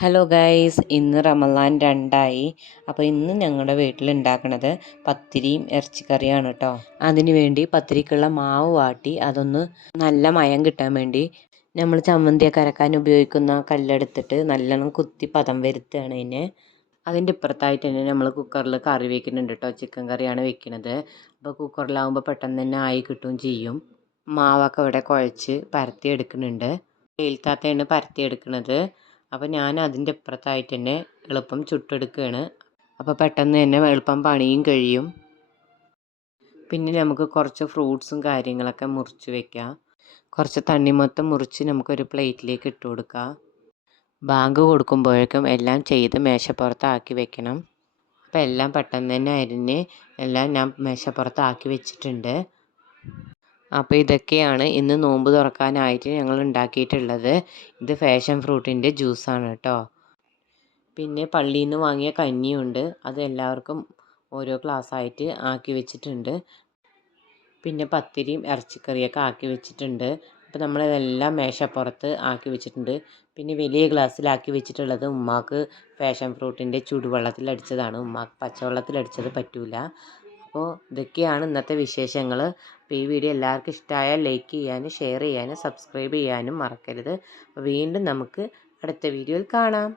Hello guys ഇന്ന് റമദാൻ രണ്ടായി. അപ്പോൾ ഇന്ന് ഞങ്ങളുടെ വീട്ടിൽ ഉണ്ടാക്കുന്നത് പത്തിരിയും ഇറച്ചിക്കറിയാണ് കേട്ടോ അതിനുവേണ്ടി പത്തിരിക്കുള്ള മാവ് വാട്ടി അതൊന്ന് നല്ല മയം കിട്ടാൻ വേണ്ടി നമ്മൾ ചമ്മന്തിയൊക്കെ അരക്കാൻ ഉപയോഗിക്കുന്ന കല്ലെടുത്തിട്ട് നല്ലോണം കുത്തി പദം വരുത്തുകയാണ് അതിനെ. അതിന്റെ ഇപ്പുറത്തായിട്ട് തന്നെ നമ്മൾ കുക്കറിൽ കറി വെക്കുന്നുണ്ട് കേട്ടോ ചിക്കൻ കറിയാണ് വെക്കുന്നത് അപ്പോൾ കുക്കറിലാവുമ്പോൾ പെട്ടെന്ന് തന്നെ ആയി കിട്ടുകയും ചെയ്യും. മാവൊക്കെ ഇവിടെ കുഴച്ച് പരത്തി എടുക്കുന്നുണ്ട്. വെയിൽത്താത്തയാണ് പരത്തി എടുക്കുന്നത് അപ്പോൾ ഞാൻ അതിന്റെ അപ്പുറത്തായിട്ട് തന്നെ എളുപ്പം ചുട്ടെടുക്കുകയാണ് അപ്പോൾ പെട്ടെന്ന് തന്നെ എളുപ്പം പണിയും കഴിയും. പിന്നെ നമുക്ക് കുറച്ച് ഫ്രൂട്ട്സും കാര്യങ്ങളൊക്കെ മുറിച്ച് വെക്കാം. കുറച്ച് തണ്ണിമത്തം മുറിച്ച് നമുക്കൊരു പ്ലേറ്റിലേക്ക് ഇട്ട് കൊടുക്കാം. ബാങ്ക് കൊടുക്കുമ്പോഴേക്കും എല്ലാം ചെയ്ത് മേശപ്പുറത്താക്കി വെക്കണം. അപ്പോൾ എല്ലാം പെട്ടെന്ന് തന്നെ അരിഞ്ഞ് എല്ലാം ഞാൻ മേശപ്പുറത്താക്കി വെച്ചിട്ടുണ്ട്. അപ്പോൾ ഇതൊക്കെയാണ് ഇന്ന് നോമ്പ് തുറക്കാനായിട്ട് ഞങ്ങൾ ഉണ്ടാക്കിയിട്ടുള്ളത്. ഇത് ഫാഷൻ ഫ്രൂട്ടിന്റെ ജ്യൂസാണ് കേട്ടോ. പിന്നെ പള്ളിയിൽ നിന്ന് വാങ്ങിയ കഞ്ഞിയുണ്ട്. അത് എല്ലാവർക്കും ഓരോ ഗ്ലാസ്സായിട്ട് ആക്കി വെച്ചിട്ടുണ്ട്. പിന്നെ പത്തിരിയും ഇറച്ചിക്കറിയൊക്കെ ആക്കി വെച്ചിട്ടുണ്ട്. അപ്പോൾ നമ്മളിതെല്ലാം മേശപ്പുറത്ത് ആക്കി വെച്ചിട്ടുണ്ട്. പിന്നെ വലിയ ഗ്ലാസ്സിലാക്കി വെച്ചിട്ടുള്ളത് ഉമ്മാക്ക് ഫാഷൻ ഫ്രൂട്ടിന്റെ ചൂടുവെള്ളത്തിലടിച്ചതാണ്. ഉമ്മാക്ക് പച്ചവെള്ളത്തിലടിച്ചത് പറ്റൂല. അപ്പോൾ ഇതൊക്കെയാണ് ഇന്നത്തെ വിശേഷങ്ങൾ. അപ്പോൾ ഈ വീഡിയോ എല്ലാവർക്കും ഇഷ്ടമായാൽ ലൈക്ക് ചെയ്യാനും ഷെയർ ചെയ്യാനും സബ്സ്ക്രൈബ് ചെയ്യാനും മറക്കരുത്. വീണ്ടും നമുക്ക് അടുത്ത വീഡിയോയിൽ കാണാം.